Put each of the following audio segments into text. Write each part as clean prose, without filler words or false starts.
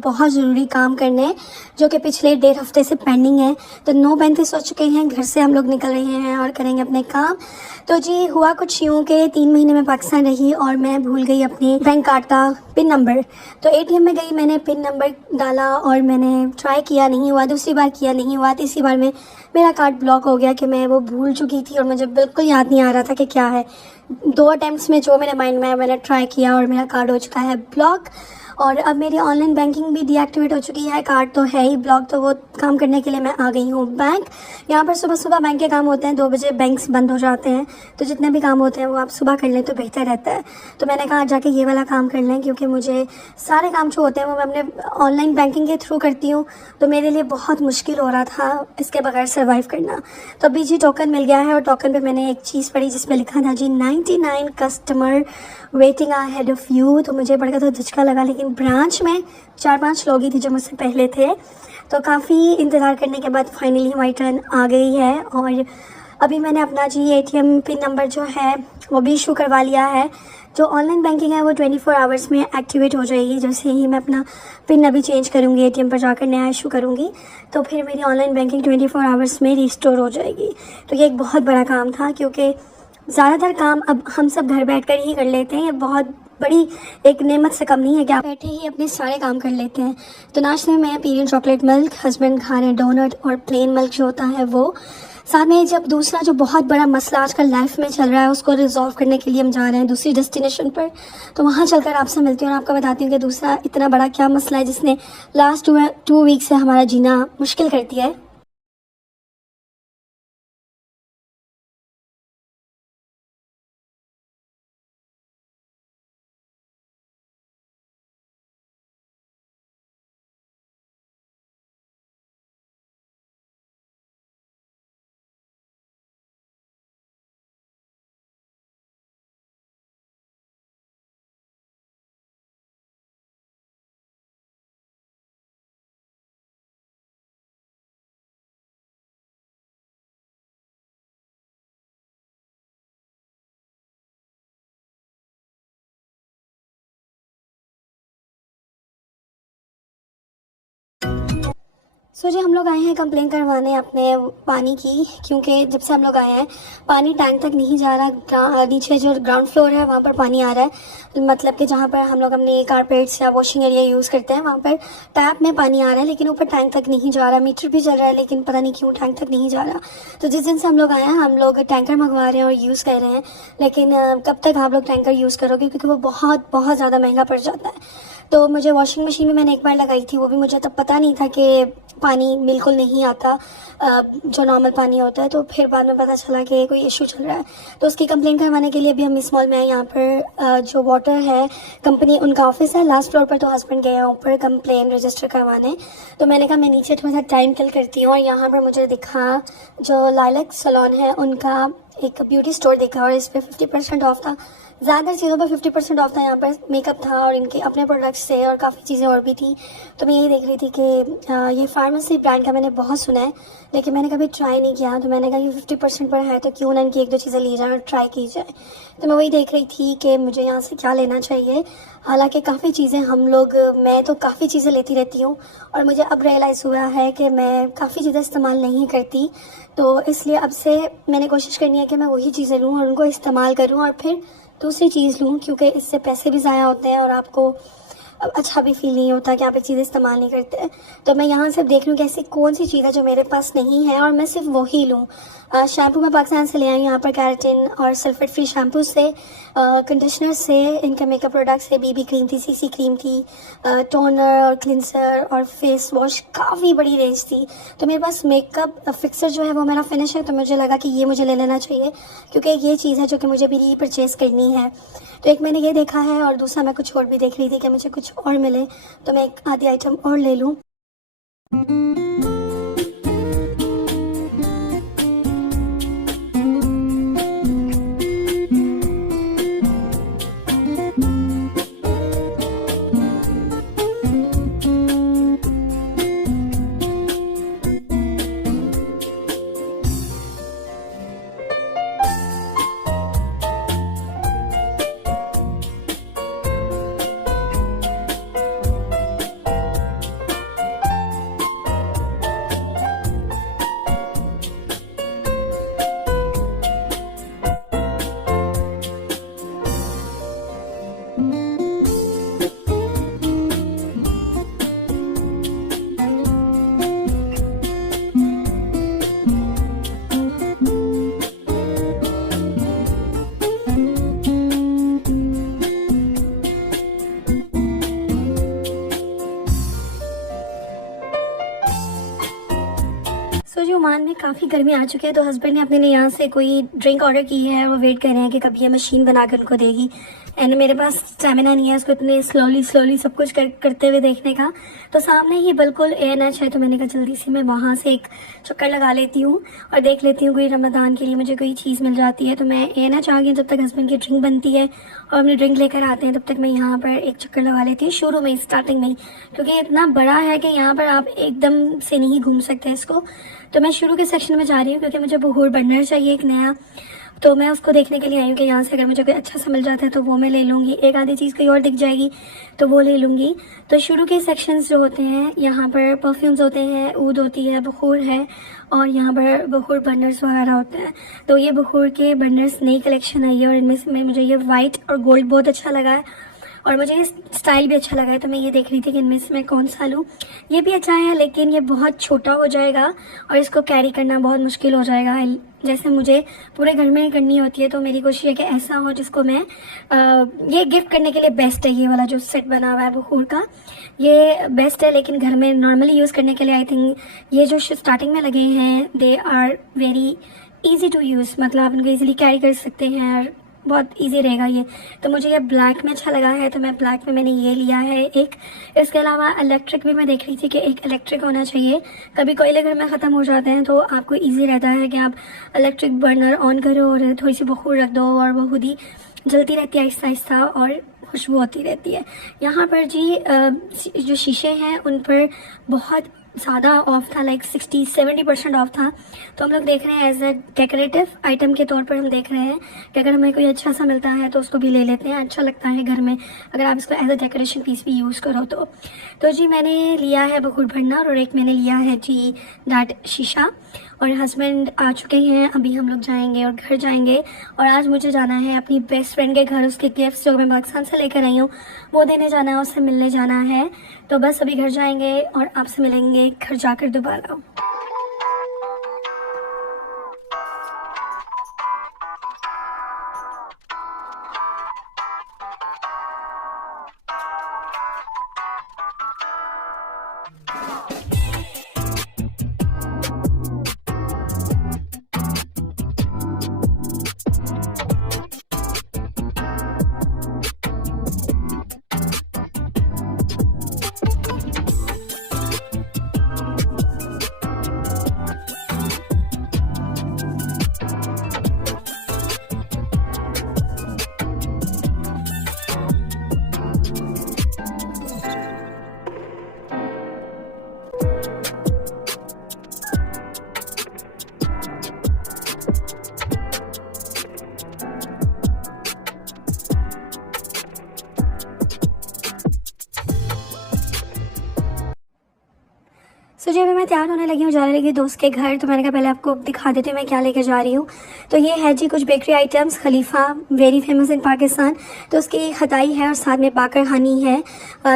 बहुत ज़रूरी काम करने हैं जो कि पिछले 1.5 हफ्ते से पेंडिंग है। तो 9:35 हो चुके हैं, घर से हम लोग निकल रहे हैं और करेंगे अपने काम। तो जी हुआ कुछ यूँ कि 3 महीने में पाकिस्तान रही और मैं भूल गई अपनी बैंक कार्ड का पिन नंबर। तो ATM में गई, मैंने पिन नंबर डाला और मैंने ट्राई किया, नहीं हुआ। दूसरी बार किया, नहीं हुआ। तीसरी बार में मेरा कार्ड ब्लॉक हो गया कि मैं वो भूल चुकी थी और मुझे बिल्कुल याद नहीं आ रहा था कि क्या है। 2 अटेम्प्ट्स में जो मेरे माइंड में आया मैंने ट्राई किया और मेरा कार्ड हो चुका है ब्लॉक। और अब मेरी ऑनलाइन बैंकिंग भी डीएक्टिवेट हो चुकी है, कार्ड तो है ही ब्लॉक। तो वो काम करने के लिए मैं आ गई हूँ बैंक। यहाँ पर सुबह सुबह बैंक के काम होते हैं, 2 बजे बैंक्स बंद हो जाते हैं। तो जितने भी काम होते हैं वो आप सुबह कर लें तो बेहतर रहता है। तो मैंने कहा जाके ये वाला काम कर लें, क्योंकि मुझे सारे काम जो होते हैं वो मैं अपने ऑनलाइन बैंकिंग के थ्रू करती हूँ। तो मेरे लिए बहुत मुश्किल हो रहा था इसके बगैर सर्वाइव करना। तो अभी जी टोकन मिल गया है और टोकन पे मैंने एक चीज़ पढ़ी जिसमें लिखा था जी 99 customer waiting ahead of you. तो मुझे पढ़ के तो झटका लगा, लेकिन ब्रांच में 4-5 लोग ही थे जो मुझसे पहले थे। तो काफ़ी इंतज़ार करने के बाद फाइनली हमारी टर्न आ गई है। और अभी मैंने अपना जी ATM पिन नंबर जो है वो भी इशू करवा लिया है। जो ऑनलाइन बैंकिंग है वो 24 आवर्स में एक्टिवेट हो जाएगी। जैसे ही मैं अपना पिन अभी चेंज करूँगी, ATM पर जाकर नया इशू करूँगी, तो फिर मेरी ऑनलाइन बैंकिंग 24 आवर्स में रिस्टोर हो जाएगी। तो ये एक बहुत बड़ा काम था, क्योंकि ज़्यादातर काम अब हम सब घर बैठकर ही कर लेते हैं। ये बहुत बड़ी एक नेमत से कम नहीं है कि आप बैठे ही अपने सारे काम कर लेते हैं। तो नाश्ते में मैं पी रही चॉकलेट मिल्क, हस्बैंड खा रहे हैं डोनट और प्लेन मिल्क जो होता है वो। साथ में जब दूसरा जो बहुत बड़ा मसला आजकल लाइफ में चल रहा है उसको रिजॉल्व करने के लिए हम जा रहे हैं दूसरी डेस्टिनेशन पर। तो वहाँ चलकर आपसे मिलती हूँ और आपको बताती हूँ कि दूसरा इतना बड़ा क्या मसला है जिसने लास्ट 2 वीक से हमारा जीना मुश्किल कर दिया है। जी हम लोग आए हैं कंप्लेन करवाने अपने पानी की, क्योंकि जब से हम लोग आए हैं पानी टैंक तक नहीं जा रहा। नीचे जो ग्राउंड फ्लोर है वहाँ पर पानी आ रहा है, मतलब कि जहाँ पर हम लोग अपने कारपेट्स या वॉशिंग एरिया यूज़ करते हैं वहाँ पर टैप में पानी आ रहा है, लेकिन ऊपर टैंक तक नहीं जा रहा। मीटर भी चल रहा है लेकिन पता नहीं क्यों टैंक तक नहीं जा रहा। तो जिस दिन से हम लोग आए हैं हम लोग टैंकर मंगवा रहे हैं और यूज़ कर रहे हैं, लेकिन कब तक आप लोग टैंकर यूज़ करोगे, क्योंकि वो बहुत बहुत ज़्यादा महंगा पड़ जाता है। तो मुझे वॉशिंग मशीन में मैंने एक बार लगाई थी, वो भी मुझे तब पता नहीं था कि पानी बिल्कुल नहीं आता जो नॉर्मल पानी होता है। तो फिर बाद में पता चला कि कोई इशू चल रहा है। तो उसकी कंप्लेंट करवाने के लिए भी हम इस मॉल में आए। यहाँ पर जो वाटर है कंपनी उनका ऑफिस है लास्ट फ्लोर पर। तो हस्बैंड गए हैं ऊपर कंप्लेन रजिस्टर करवाने। तो मैंने कहा मैं नीचे थोड़ा सा टाइम किल करती हूँ। और यहाँ पर मुझे दिखा जो लाइलैक सैलून है उनका एक ब्यूटी स्टोर दिखा और इस पर 50% ऑफ था। ज़्यादा चीज़ों पर 50% ऑफ था। यहाँ पर मेकअप था और इनके अपने प्रोडक्ट्स थे और काफ़ी चीज़ें और भी थी। तो मैं यही देख रही थी कि ये फार्मेसी ब्रांड का मैंने बहुत सुना है, लेकिन मैंने कभी ट्राई नहीं किया। तो मैंने कहा ये 50% पर है तो क्यों ना इनकी 1-2 चीज़ें ली जाए और ट्राई की जाए। तो मैं वही देख रही थी कि मुझे यहाँ से क्या लेना चाहिए। हालांकि काफ़ी चीज़ें मैं तो काफ़ी चीज़ें लेती रहती हूँ और मुझे अब रियलाइज़ हुआ है कि मैं काफ़ी चीज़ें इस्तेमाल नहीं करती। तो इसलिए अब से मैंने कोशिश करनी है कि मैं वही चीज़ें लूँ और उनको इस्तेमाल करूँ और फिर दूसरी चीज़ लूँ, क्योंकि इससे पैसे भी ज़ाया होते हैं और आपको अच्छा भी फील नहीं होता कि आप एक चीज़ इस्तेमाल नहीं करते। तो मैं यहाँ से देख लूँ कि ऐसी कौन सी चीज़ है जो मेरे पास नहीं है और मैं सिर्फ वही लूँ। शैम्पू मैं पाकिस्तान से ले आई यहाँ पर कैरेटिन और सल्फेट फ्री शैम्पू से, कंडीशनर से, इनके मेकअप प्रोडक्ट्स से BB क्रीम थी, CC क्रीम थी, टोनर और क्लिनसर और फेस वॉश, काफ़ी बड़ी रेंज थी। तो मेरे पास मेकअप फिक्सर जो है वो मेरा फिनिश है। तो मुझे लगा कि ये मुझे ले लेना चाहिए, क्योंकि ये चीज़ है जो कि मुझे भी रीपरचेज़ करनी है। तो एक मैंने ये देखा है और दूसरा मैं कुछ और भी देख रही थी कि मुझे कुछ और मिले, तो मैं एक आधी आइटम और ले लूँ। सो जो ओमान में काफ़ी गर्मी आ चुकी है, तो हस्बैंड ने अपने लिए यहाँ से कोई ड्रिंक ऑर्डर की है। वो वेट कर रहे हैं कि कभी ये मशीन बना कर उनको देगी। एंड मेरे पास स्टेमिना नहीं है उसको इतने स्लोली सब कुछ करते हुए देखने का। तो सामने ही बिल्कुल ANH है, तो मैंने कहा जल्दी से मैं वहाँ से एक चक्कर लगा लेती हूँ और देख लेती हूँ कोई रमज़ान के लिए मुझे कोई चीज़ मिल जाती है। तो मैं ANH आ गई, जब तक हस्बैंड की ड्रिंक बनती है और अपनी ड्रिंक लेकर आते हैं, तब तक मैं यहाँ पर एक चक्कर लगा लेती हूँ शुरू में, स्टार्टिंग में ही, क्योंकि इतना बड़ा है कि यहाँ पर आप एकदम से नहीं घूम सकते इसको। तो मैं शुरू के सेक्शन में जा रही हूँ क्योंकि मुझे बहूर बर्नर चाहिए एक नया। तो मैं उसको देखने के लिए आई हूँ कि यहाँ से अगर मुझे कोई अच्छा सा मिल जाता है तो वो मैं ले लूँगी। एक आधी चीज़ कोई और दिख जाएगी तो वो ले लूँगी। तो शुरू के सेक्शंस जो होते हैं, यहाँ पर परफ्यूम्स होते हैं, ऊद होती है, बखूर है, और यहाँ पर बखूर बर्नर्स वगैरह होते हैं। तो ये बखूर के बर्नर्स नई कलेक्शन आई है और इनमें से मुझे ये वाइट और गोल्ड बहुत अच्छा लगा है और मुझे ये स्टाइल भी अच्छा लगा है। तो मैं ये देख रही थी कि इनमें से मैं कौन सा लूँ। ये भी अच्छा है लेकिन ये बहुत छोटा हो जाएगा और इसको कैरी करना बहुत मुश्किल हो जाएगा, जैसे मुझे पूरे घर में करनी होती है। तो मेरी कोशिश है कि ऐसा हो जिसको मैं ये गिफ्ट करने के लिए बेस्ट है। ये वाला जो सेट बना हुआ है बखूर का, ये बेस्ट है, लेकिन घर में नॉर्मली यूज़ करने के लिए आई थिंक ये जो स्टार्टिंग में लगे हैं they are very easy to use, मतलब आप इनको ईजिली कैरी कर सकते हैं और बहुत इजी रहेगा ये। तो मुझे ये ब्लैक में अच्छा लगा है, तो मैं ब्लैक में मैंने ये लिया है एक। इसके अलावा इलेक्ट्रिक भी मैं देख रही थी कि एक इलेक्ट्रिक होना चाहिए। कभी कोयले घर में ख़त्म हो जाते हैं तो आपको इजी रहता है कि आप इलेक्ट्रिक बर्नर ऑन करो और थोड़ी सी बखूर रख दो और वो खुद ही जलती रहती है आहिस्ता आहिस्ता और खुशबू होती रहती है। यहाँ पर जी जो शीशे हैं उन पर बहुत ज़्यादा ऑफ था, लाइक 60-70% ऑफ था। तो हम लोग देख रहे हैं एज अ डेकोरेटिव आइटम के तौर पर हम देख रहे हैं कि अगर हमें कोई अच्छा सा मिलता है तो उसको भी ले लेते हैं। अच्छा लगता है घर में अगर आप इसको एज अ डेकोरेशन पीस भी यूज़ करो तो जी मैंने लिया है बखूर भरना और एक मैंने लिया है जी दैट शीशा। और हस्बैंड आ चुके हैं, अभी हम लोग जाएंगे और घर जाएंगे। और आज मुझे जाना है अपनी बेस्ट फ्रेंड के घर, उसके गिफ्ट्स जो मैं पाकिस्तान से लेकर आई हूँ वो देने जाना है, उससे मिलने जाना है। तो बस अभी घर जाएंगे और आपसे मिलेंगे घर जाकर दोबारा। सो जब मैं तैयार होने लगी हूँ जाने लगी दोस्त के घर, तो मैंने कहा पहले आपको दिखा देती हूँ मैं क्या लेकर जा रही हूँ। तो ये है जी कुछ bakery items, Khalifa very famous in Pakistan, तो उसकी खताई है और साथ में बाकर हनी है।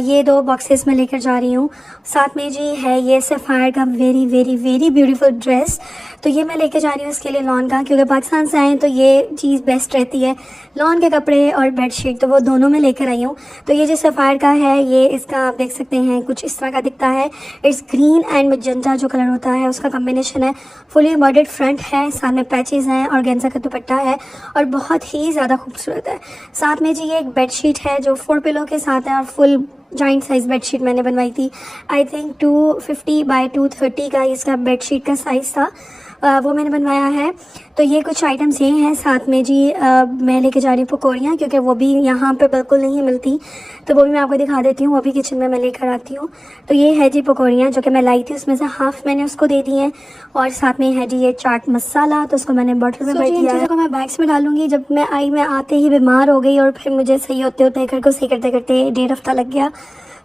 ये 2 बॉक्सेस में लेकर जा रही हूँ। साथ में जी है ये सफ़ायर का very very very beautiful dress, तो ये मैं लेकर जा रही हूँ इसके लिए लॉन का, क्योंकि पाकिस्तान से आएँ तो ये चीज़ बेस्ट रहती है, लॉन के कपड़े और बेडशीट, तो वो दोनों में लेकर आई हूँ। तो ये जो सफ़ायर का है ये इसका आप देख सकते हैं कुछ इस तरह का दिखता है। इट्स ग्रीन एंड मजेंटा जो कलर होता है उसका कॉम्बिनेशन है। फुली एम्ब्रॉयडर्ड फ्रंट है, साथ में पैचेस हैं और गेंजा का दुपट्टा है और बहुत ही ज़्यादा खूबसूरत है। साथ में जी ये एक बेडशीट है जो 4 पिलो के साथ है और फुल जॉइंट साइज़ बेडशीट मैंने बनवाई थी। आई थिंक 250 बाई 230 का इसका बेडशीट का साइज़ था, वो मैंने बनवाया है। तो ये कुछ आइटम्स ये हैं। साथ में जी मैं लेके जा रही हूँ पकौड़ियाँ, क्योंकि वो भी यहाँ पे बिल्कुल नहीं मिलती, तो वो भी मैं आपको दिखा देती हूँ, वो भी किचन में मैं लेकर आती हूँ। तो ये है जी पकौड़ियाँ जो कि मैं लाई थी, उसमें से हाफ़ मैंने उसको दे दी हैं। और साथ में है जी ये चाट मसाला, तो उसको मैंने बॉटल में भर दिया है। को मैं बैग्स में डालूंगी। जब मैं आई मैं आते ही बीमार हो गई और फिर मुझे सही होते होते घर को सही करते करते 1.5 हफ्ता लग गया।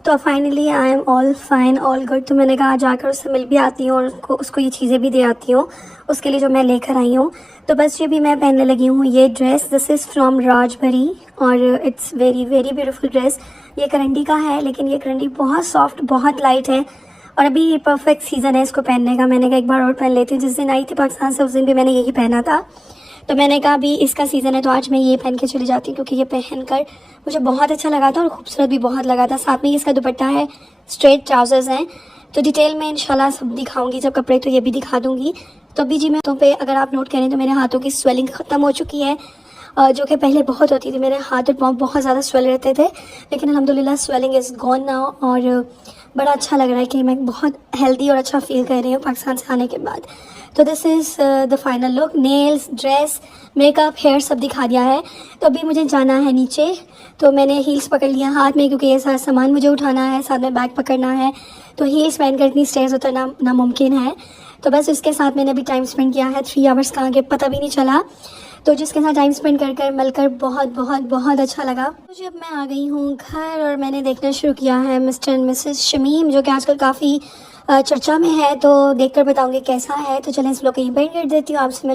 तो finally I am all fine all good. तो मैंने कहा जाकर उससे मिल भी आती हूँ और उसको ये चीज़ें भी दे आती हूँ उसके लिए जो मैं लेकर आई हूँ। तो बस ये भी मैं पहनने लगी हूँ ये dress, this is from Rajbari और it's very very beautiful dress. ये करंडी का है, लेकिन ये करंडी बहुत सॉफ्ट बहुत लाइट है और अभी ये परफेक्ट सीज़न है इसको पहनने का। मैंने कहा एक बार और पहन लेती हूँ। जिस दिन आई थी पाकिस्तान से उस दिन भी मैंने यही पहना था, तो मैंने कहा अभी इसका सीज़न है तो आज मैं ये पहन के चली जाती हूँ, क्योंकि ये पहनकर मुझे बहुत अच्छा लगा था और खूबसूरत भी बहुत लगा था। साथ में इसका दुपट्टा है, स्ट्रेट ट्राउज़र्स हैं, तो डिटेल में इंशाल्लाह सब दिखाऊंगी, जब कपड़े तो ये भी दिखा दूंगी। तो अभी जी मैं हाथों पे अगर आप नोट करें तो मेरे हाथों की स्वेलिंग ख़त्म हो चुकी है, जो कि पहले बहुत होती थी। मेरे हाथ और पाँव बहुत ज़्यादा स्वेल रहते थे, लेकिन अल्हम्दुलिल्लाह स्वेलिंग इज़ गॉन नाउ, और बड़ा अच्छा लग रहा है कि मैं बहुत हेल्दी और अच्छा फील कर रही हूँ पाकिस्तान से आने के बाद। तो this is the final look. Nails, dress, makeup, hair सब दिखा दिया है। तो अभी मुझे जाना है नीचे, तो मैंने हील्स पकड़ लिया हाथ में, क्योंकि ये सारा सामान मुझे उठाना है, साथ में बैग पकड़ना है। तो हील्स पहन कर इतनी स्टेयर्स उतरना नामुमकिन है। तो बस इसके साथ मैंने अभी टाइम स्पेंड किया है 3 आवर्स का, आगे पता भी नहीं चला। तो जिसके साथ टाइम स्पेंड कर कर मिलकर बहुत बहुत बहुत अच्छा लगा मुझे। अब मैं आ गई हूँ घर और मैंने देखना शुरू किया है मिस्टर एंड मिसेस शमीम, जो कि आजकल काफ़ी चर्चा में है। तो देखकर बताऊंगी कैसा है। तो चलें इस ब्लॉग को यहीं पे एंड कर देती हूँ, आपसे